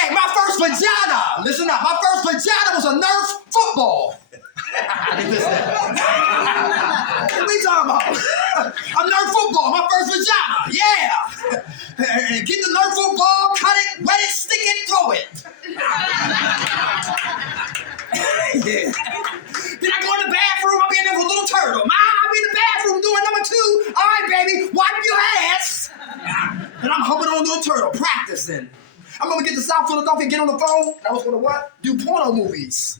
my first vagina, listen up, my first vagina was a Nerf football. What are you talking about? A Nerf football, my first vagina, yeah. Get the Nerf football, cut it, wet it, stick it, throw it. Yeah. Then I go in the bathroom, I'll be in there with a little turd And I'm humping on a little turtle, practicing. I'm gonna get to South Philadelphia, get on the phone. I was gonna what? Do porno movies.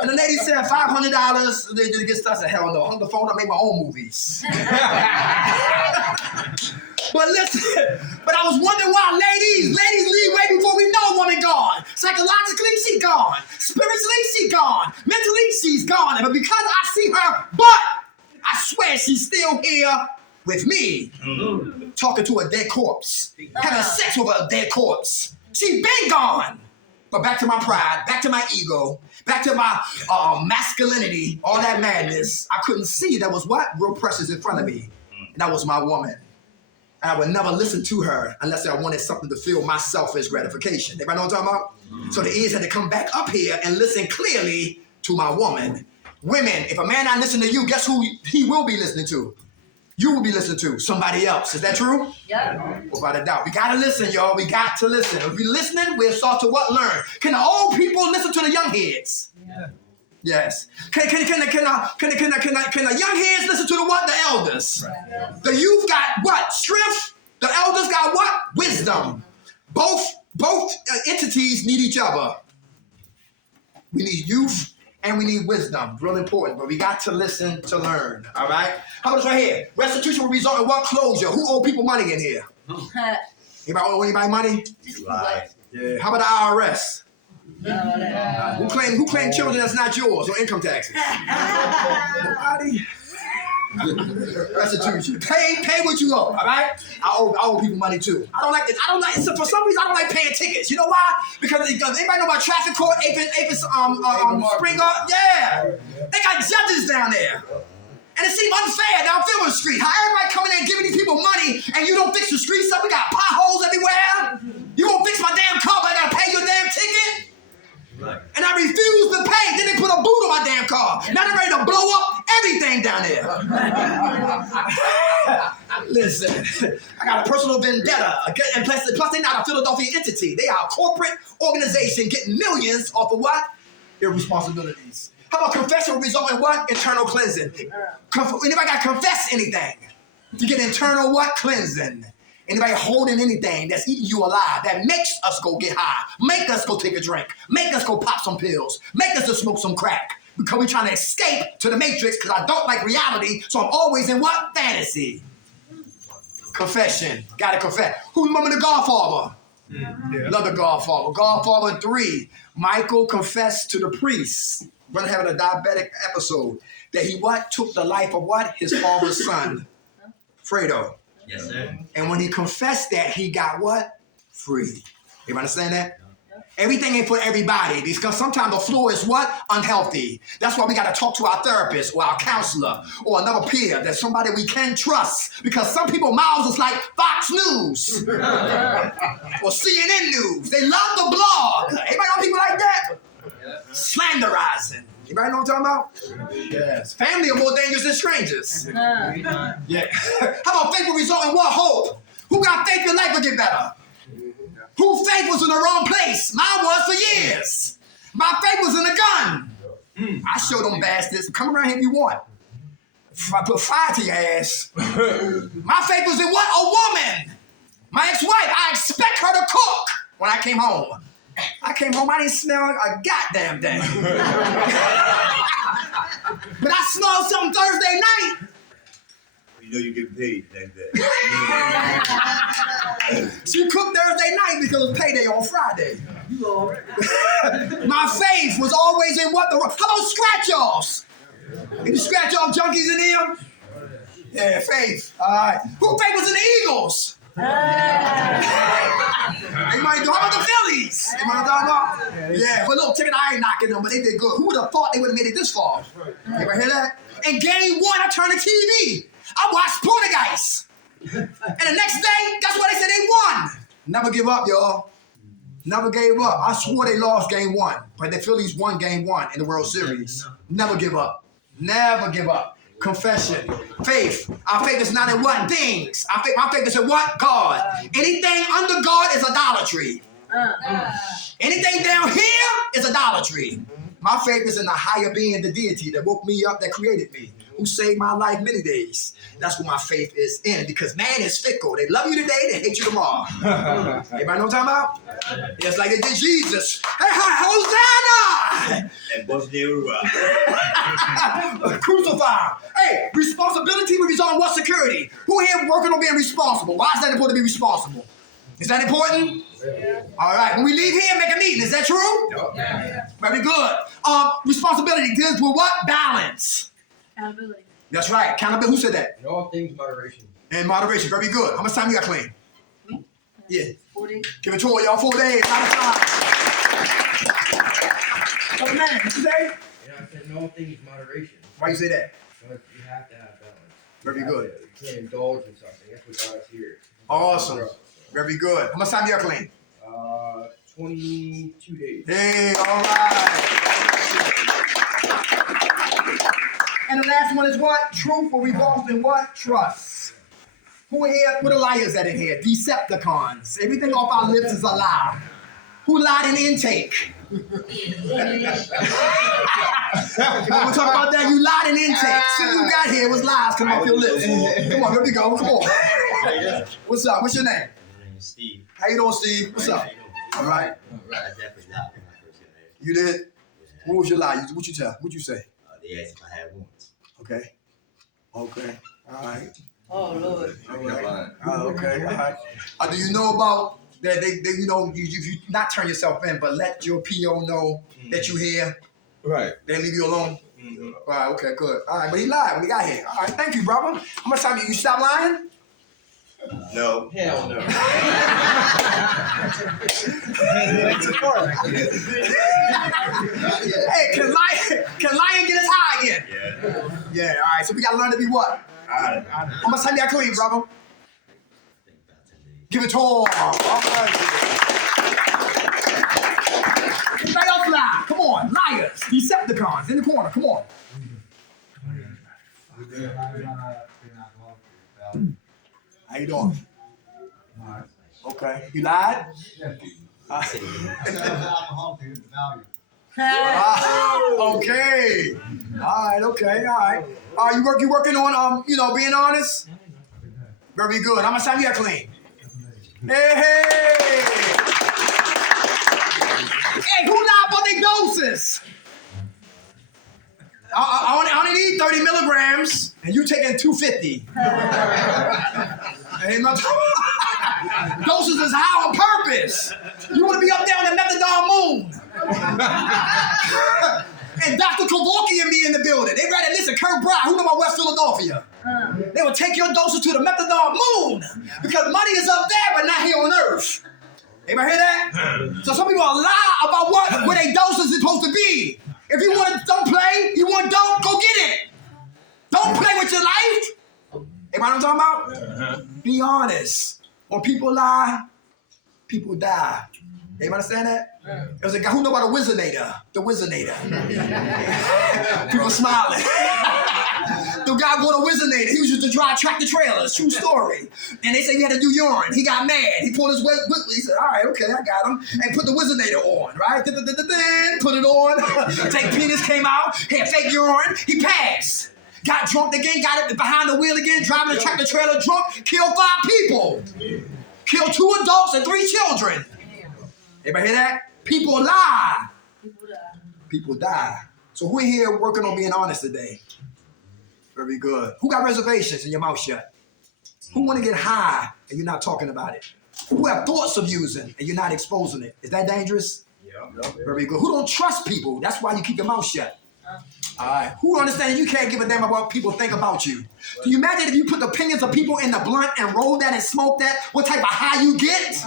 And the lady said $500 to get stuff. I said, hell no. Hung the phone, I made my own movies. But listen, but I was wondering why ladies leave way before we know a woman gone. Psychologically, she gone. Spiritually, she gone. Mentally, she's gone. But because I see her butt, I swear she's still here with me. Talking to a dead corpse. Having sex with a dead corpse. She been gone. But back to my pride, back to my ego, back to my masculinity, all that madness. I couldn't see that was what? Real precious in front of me. And that was my woman. And I would never listen to her unless I wanted something to fill my selfish gratification. Everybody know what I'm talking about? So the ears had to come back up here and listen clearly to my woman. Women, if a man not listening to you, guess who he will be listening to? You will be listening to somebody else. Is that true? Yeah. Without a doubt. We gotta listen, y'all. We got to listen. If we listening, we'll start to what? Learn. Can the old people listen to the young heads? Yeah. Yes. Can the young heads listen to the what? The elders. Yeah. The youth got what? Strength. The elders got what? Wisdom. Both entities need each other. We need youth and we need wisdom. Real important. But we got to listen to learn. All right? How about this right here? Restitution will result in what? Closure. Who owe people money in here? Anybody owe anybody money? Yeah. How about the IRS? Who claim children that's not yours or income taxes? Nobody. Restitution. Pay what you owe. All right. I owe people money too. I don't like it. So for some reason I don't like paying tickets. You know why? Because anybody know about traffic court? Apis Springer. Yeah. They got judges down there. And it seems unfair down Fillmore Street. How everybody coming in and giving these people money and you don't fix the streets up? We got potholes everywhere. You won't fix my damn car, but I gotta pay your damn ticket. And I refuse to pay. Then they put a boot on my damn car. Now they're ready to blow up everything down there. Listen, I got a personal vendetta. And plus they're not a Philadelphia entity. They are a corporate organization getting millions off of what? Irresponsibilities. How about confession will result in what? Internal cleansing. Anybody got to confess anything? To get internal what? Cleansing. Anybody holding anything that's eating you alive, that makes us go get high, make us go take a drink, make us go pop some pills, make us go smoke some crack. Because we're trying to escape to the matrix because I don't like reality, so I'm always in what? Fantasy. Confession. Gotta confess. Who remember the Godfather? Yeah. Love the Godfather. Godfather 3. Michael confessed to the priest. Brother having a diabetic episode. That he what? Took the life of what? His father's son. Fredo. Yes, sir. And when he confessed that, he got what? Free. You understand that? Everything ain't for everybody because sometimes the floor is what? Unhealthy. That's why we got to talk to our therapist or our counselor or another peer. That's somebody we can trust because some people mouths is like Fox News or CNN News. They love the blog. Anybody know people like that? Slanderizing. Anybody know what I'm talking about? Yes. Family are more dangerous than strangers. Yeah. How about faith will result in what? Hope. Who got faith your life will get better? Whose faith was in the wrong place? Mine was for years. My faith was in the gun. I show them bastards. Come around here if you want. I put fire to your ass. My faith was in what? A woman. My ex-wife. I expect her to cook when I came home. I came home, I didn't smell a goddamn thing. But I smelled something Thursday night. You know you get paid like that. She cooked Thursday night because it was payday on Friday. My faith was always in what? How about scratch-offs? Any scratch-off junkies in here? Yeah, faith. All right. Who faith was in the Eagles? They might do. How about the Phillies? They might talk about. Yeah, but look, check it. I ain't knocking them, but they did good. Who would have thought they would have made it this far? You ever hear that? In game 1, I turned the TV. I watched Portuguese. And the next day, that's what they said they won. Never give up, y'all. Never gave up. I swore they lost game 1, but the Phillies won game 1 in the World Series. Never give up. Never give up. Confession. Faith. Our faith is not in what? Things. My faith is in what? God. Anything under God is idolatry. Anything down here is idolatry. My faith is in the higher being, the deity that woke me up, that created me. who saved my life many days. That's what my faith is in, because man is fickle. They love you today, they hate you tomorrow. Everybody know what I'm talking about? It's like they did Jesus. Hey, Hosanna! And bust their rock. Crucify. Hey, responsibility will result in what security? Who here working on being responsible? Why is that important to be responsible? Is that important? All right. When we leave here, make a meeting. Is that true? Yeah. Very good. Responsibility deals with what? Balance. Accountability. That's right. Accountability. Who said that? In all things, moderation. And moderation. Very good. How much time you got clean? Me? Yeah. 4 days. Give it to her, y'all. 4 days. How much time? Oh, man. What you say? You know, I said in all things, moderation. Why you say that? But you have to have balance. Very You have good. to- You can't indulge in something. That's what God's here. Awesome. Very good. How much time you got clean? 22 days. Hey, all right. And the last one is what? Truth will result in what? Trust. Who in here? What are liars that in here? Decepticons. Everything off our lips is a lie. Who lied in intake? We'll talk about that. You lied in intake. Since you got here, it was lies coming off your lips. Come on, here we go. Come on. What's up? What's your name? My name is Steve. How you doing, Steve? What's up? All right. I definitely lied when I first got married. You did? What was your lie? What you tell? What you say? They asked if I had wounds. Okay. Okay. All right. Oh, Lord. All right. Okay. All right. Do you know about that? They you know, you not turn yourself in, but let your PO know that you here. Right. They leave you alone. All right. Okay. Good. All right. But he lied when he got here. All right. Thank you, brother. How much time you stop lying? No. Hell no. Hey, can lion get us high again? Yeah. Yeah. All right. So we gotta learn to be what? How much time you got clean, brother? I think about 10 days. Give it to him. All right. Anybody else lie? Come on, liars, Decepticons in the corner. Come on. How you doing? Okay. You lied? Okay. All right. Okay. All right. You working on being honest? Very good. How much time you got clean? Hey. Hey, who lied about their doses? I only need 30 milligrams, and you taking 250. Ain't no doses is high on purpose. You want to be up there on the methadone moon. And Dr. Kevorkian and me in the building. They ready to listen. Kurt Brown, who know about West Philadelphia? They will take your doses to the methadone moon because money is up there, but not here on earth. Anybody hear that? So some people are lie about where their doses is supposed to be. If you want to don't play, you want don't, go get it. Don't play with your life. Anybody know what I'm talking about? Be honest. When people lie, people die. Anybody understand that? There was a guy who know about the Wizardinator. The Wizardinator. People smiling. The guy bought a Wizardinator. He was used to drive tractor trailers. True story. And they say he had to do urine. He got mad. He pulled his he said, all right, okay, I got him. And put the Wizardinator on, right? Put it on. Take penis came out. Had fake urine. He passed. Got drunk again. Got it behind the wheel again. Driving a tractor trailer drunk. Killed 5 people. Killed 2 adults and 3 children. Everybody hear that? People lie. People die. People die. So who in here working on being honest today? Very good. Who got reservations and your mouth shut? Who want to get high and you're not talking about it? Who have thoughts of using and you're not exposing it? Is that dangerous? Yeah. Very good. Who don't trust people? That's why you keep your mouth shut. All right. Who understands you can't give a damn about what people think about you? Can you imagine if you put the opinions of people in the blunt and roll that and smoke that, what type of high you get?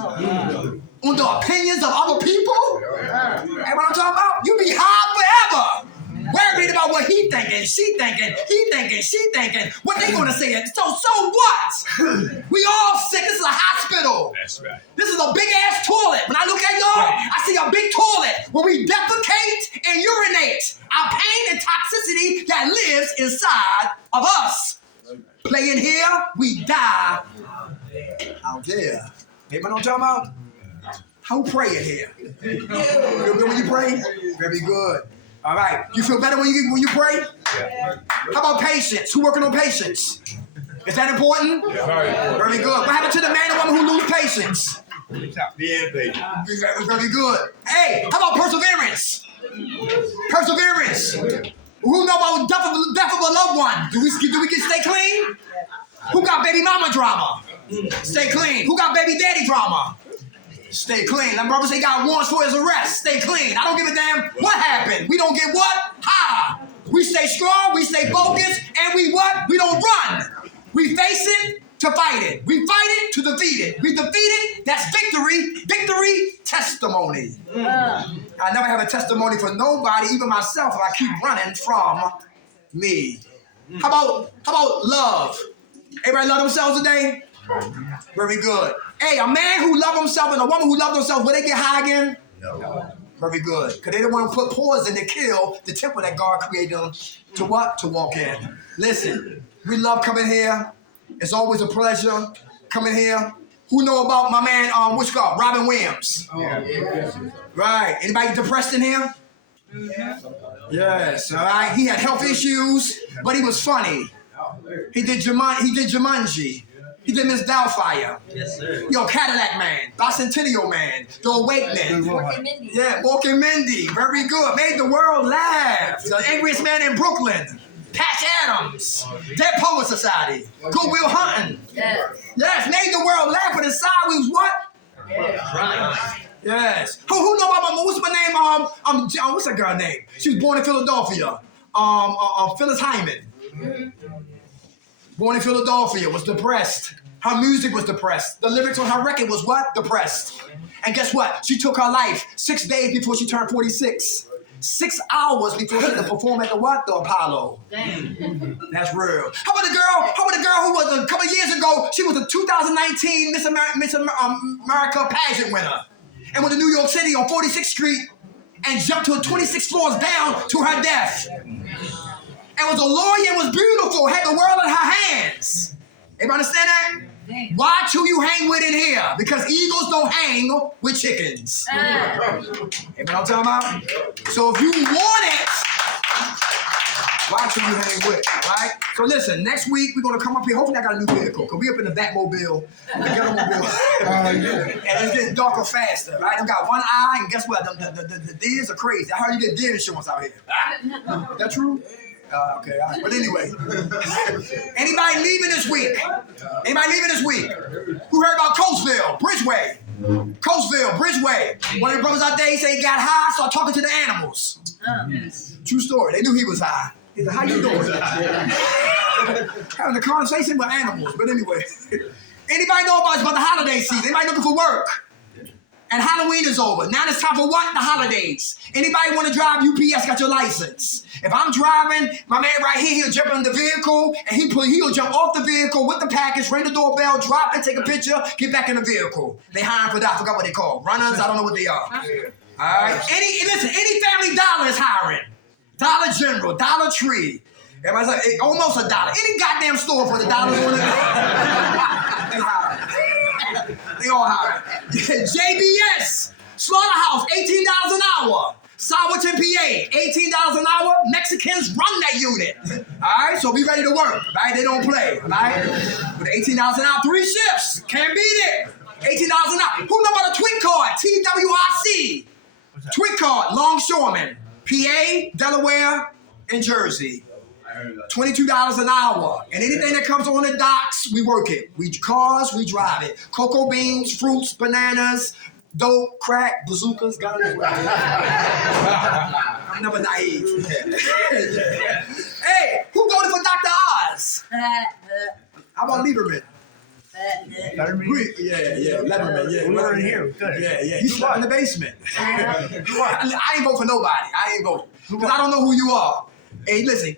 On the opinions of other people? Hey, what I'm talking about? You be high forever. Worried about what he thinking, she thinking, he thinking, she thinking, what they gonna say. So what? We all sick. This is a hospital. That's right. This is a big ass toilet. When I look at y'all, I see a big toilet where we defecate and urinate our pain and toxicity that lives inside of us. Play in here, we die out there. Anybody know what I'm talking about? How pray in here? Feel good when you pray? Very good. All right. You feel better when you pray? How about patience? Who working on patience? Is that important? Very good. What happened to the man and woman who lose patience? Being patient. Very good. Hey, how about perseverance? Perseverance. Who know about death of a loved one? Do we get stay clean? Who got baby mama drama? Stay clean. Who got baby daddy drama? Stay clean. My brother say got warrants for his arrest. Stay clean. I don't give a damn what happened. We don't get what? Ha! We stay strong, we stay focused, and we what? We don't run. We face it to fight it. We fight it to defeat it. We defeat it, that's victory. Victory, testimony. I never have a testimony for nobody, even myself, if I keep running from me. How about love? Everybody love themselves today? Very good. Hey, a man who loves himself and a woman who loves themselves, will they get high again? No. Very good. Because they don't want to put poison to kill the temple that God created them to what? To walk in. Listen, we love coming here. It's always a pleasure coming here. Who know about my man, what's called? Robin Williams. Right. Anybody depressed in here? Yes, all right. He had health issues, but he was funny. He did Jumanji. He did Miss Doubtfire. Yes, sir. Yo, Cadillac Man, Bicentennial Man, The Awakening. Working Mindy. Yeah, Walking Mindy, very good. Made the world laugh. The Angriest Man in Brooklyn. Patch Adams. Dead Poet Society. Good Will Hunting. Yes. Yes, made the world laugh, but inside we was what? Right. Yes. Who know about what's my name? What's that girl name? She was born in Philadelphia. Phyllis Hyman. Born in Philadelphia, was depressed. Her music was depressed. The lyrics on her record was what? Depressed. And guess what? She took her life 6 days before she turned 46. 6 hours before she could perform at the what? The Apollo. Damn. That's real. How about the girl who was a couple of years ago, she was the 2019 Miss America pageant winner. And went to New York City on 46th Street and jumped to 26 floors down to her death. And was a lawyer and was beautiful, had the world in her hands. Everybody understand that? Damn. Watch who you hang with in here, because eagles don't hang with chickens. Everybody know what I'm talking about? So if you want it, watch who you hang with, right? So listen, next week we're gonna come up here. Hopefully I got a new vehicle, because we up in the Batmobile, the Ghetto-mobile. And it's getting darker faster, right? I got one eye, and guess what? The deers are crazy. I heard you get deer insurance out here. Is that true? Okay, all right. But anyway, anybody leaving this week? Anybody leaving this week? Who heard about Coatesville, Bridgeway? Coatesville, Bridgeway. One of the brothers out there, he said he got high, started talking to the animals. True story. They knew he was high. He said, how you doing? Having a conversation with animals. But anyway, anybody know about the holiday season? Anybody looking for work? And Halloween is over. Now it's time for what? The holidays. Anybody want to drive UPS, got your license? If I'm driving, my man right here, he'll jump in the vehicle, and he'll jump off the vehicle with the package, ring the doorbell, drop it, take a picture, get back in the vehicle. They hiring for that. I forgot what they call. Runners, I don't know what they are. All right? Any Family Dollar is hiring. Dollar General, Dollar Tree. Everybody's like, hey, almost $1. Any goddamn store for the dollars on it. They hiring. They all hiring. JBS, Slaughterhouse, $18 an hour. Sourton, PA, $18 an hour. Mexicans run that unit. All right, so be ready to work. All right, they don't play. All right, with $18 an hour, 3 shifts. Can't beat it. $18 an hour. Who know about a Twit Card? TWRC. Twit Card, Longshoreman, PA, Delaware, and Jersey. $22 an hour. And anything that comes on the docks, we work it. We drive it. Cocoa beans, fruits, bananas, dope, crack, bazookas, guns. I'm never naive. Hey, who voted for Dr. Oz? How about Lieberman? Yeah, Letterman, yeah. We were in here. Good. Yeah. You slept in the basement. I ain't vote for nobody. I ain't vote. Because I don't know who you are. Hey, listen,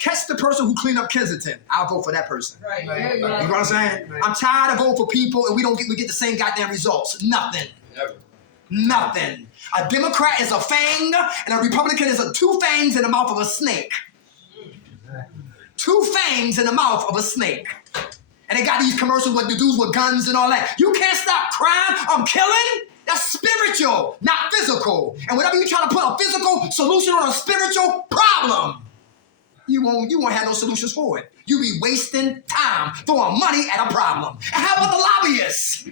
catch the person who cleaned up Kensington. I'll vote for that person. Right. You know what I'm saying? I'm tired of voting for people and we get the same goddamn results. Nothing. Never. Nothing. A Democrat is a fang and a Republican is 2 fangs in the mouth of a snake. 2 fangs in the mouth of a snake. And they got these commercials with the dudes with guns and all that. You can't stop crime. I'm killing. That's spiritual, not physical. And whenever you try to put a physical solution on a spiritual problem, you won't have no solutions for it. You be wasting time throwing money at a problem. And how about the lobbyists?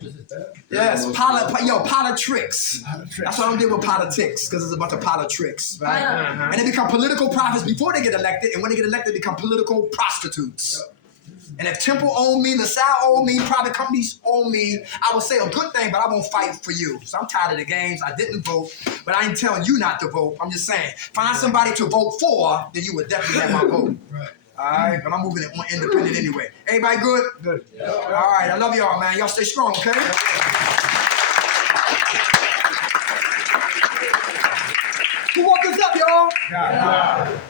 Just as bad. Yes, politics. That's why I don't deal with politics, because it's a bunch of politics, right? And they become political prophets before they get elected, and when they get elected, they become political prostitutes. And if Temple owned me, LaSalle owned me, private companies own me, I would say a good thing, but I won't fight for you. So I'm tired of the games. I didn't vote, but I ain't telling you not to vote. I'm just saying, find somebody to vote for, then you would definitely have my vote. Right. All right, but I'm moving it on independent anyway. Everybody good? Good. Yeah. All right, I love y'all, man. Y'all stay strong, okay? Who woke us up, y'all? God.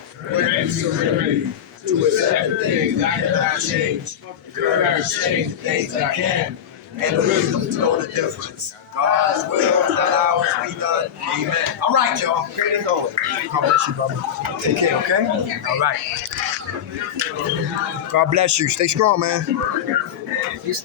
To accept things I cannot change, courage change the things I can, and the wisdom to know the difference. God's will, let ours be done. Amen. All right, y'all. Great as always. God bless you, brother. Take care, okay? All right. God bless you. Stay strong, man. You still